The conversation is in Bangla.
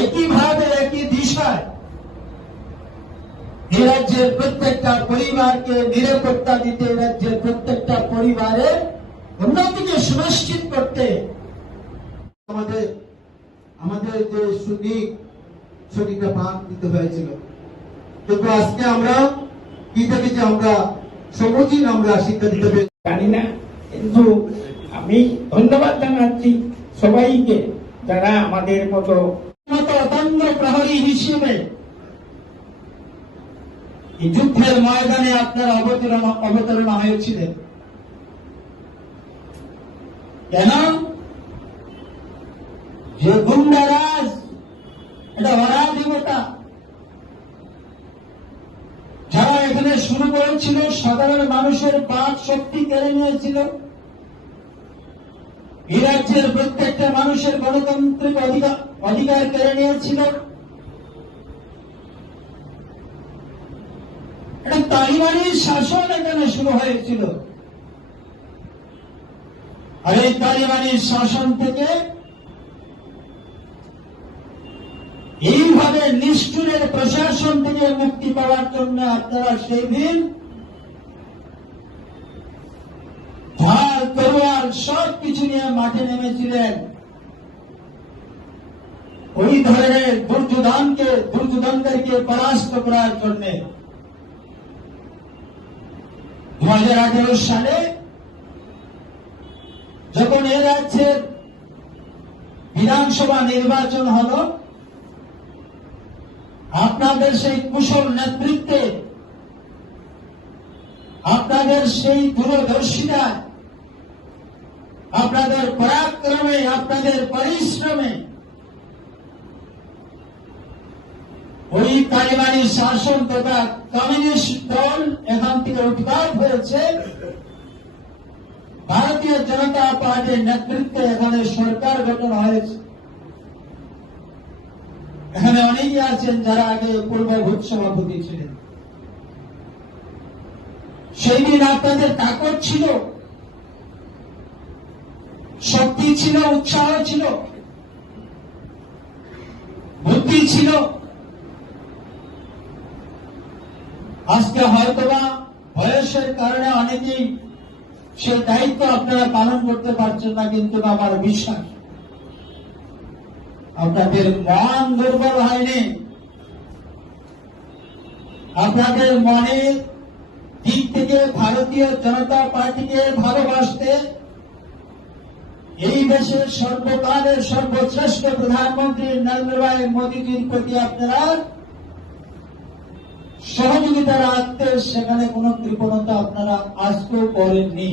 একইভাবে একই দিশায় এই রাজ্যের প্রত্যেকটা পরিবারকে নিরাপত্তা দিতে, রাজ্যের প্রত্যেকটা পরিবারের উন্নতিকে সুনিশ্চিত করতে আমাদের আমাদের যে সঠিকটা প্রাণ দিতে হয়েছিল। কিন্তু আজকে আমরা কি থেকে যে আমরা সমুচিত আমরা শিক্ষা দিতে জানি না, কিন্তু আমি ধন্যবাদ জানাচ্ছি সবাইকে যারা আমাদের মতো অতন্ত্র প্রহরী হিসেবে এই যুদ্ধের ময়দানে আপনারা অবতরণ হয়েছিলেন। কেন? যে গুন্ডারাজ, এটা অরাজকতা যারা এখানে শুরু করেছিল, সাধারণ মানুষের বাক শক্তি কেড়ে নিয়েছিল, এই রাজ্যের প্রত্যেকটা মানুষের গণতান্ত্রিক অধিকার কেড়ে নিয়েছিল। এটা তালিবানি শাসন এখানে শুরু হয়েছিল, আর এই তালিবানি শাসন থেকে এইভাবে নিষ্ঠুরের প্রশাসন থেকে মুক্তি পাওয়ার জন্য আপনারা সেই দিন ঢাল তরোয়াল সব কিছু নিয়ে মাঠে নেমেছিলেন ওই ধরনের দুর্যোধনদেরকে পরাস্ত করার জন্য। 2018 সালে যখন এ রাজ্যের বিধানসভা নির্বাচন হল, আপনাদের সেই কুশল নেতৃত্বে, আপনাদের সেই দূরদর্শিতা, আপনাদের পরাক্রমে, আপনাদের পরিশ্রমে ওই তালিবানি শাসন তথা কমিউনিস্ট দল এখান থেকে উৎখাত হয়েছে। ভারতীয় জনতা পার্টির নেতৃত্বে এখানে সরকার গঠন হয়েছে। এখানে অনেকে আছেন যারা আগে পূর্বভূত সভাপতি ছিলেন। সেই দিন আপনাদের তাকত ছিল, শক্তি ছিল, উৎসাহ ছিল, বুদ্ধি ছিল। আজকে হয়তোবা বয়সের কারণে অনেকেই সেই দায়িত্ব আপনারা পালন করতে পারছেন না, কিন্তু আমার বিশ্বাস আপনাদের মন দুর্বল হয়নি। আপনাদের মনের দিক থেকে ভারতীয় জনতা পার্টিকে ভালোবাসতে, এই দেশের সর্বকালের সর্বশ্রেষ্ঠ প্রধানমন্ত্রী নরেন্দ্র ভাই মোদীজির প্রতি আপনারা সহযোগিতা রাখতে সেখানে কোন কৃপণতা আপনারা আজকেও করেননি।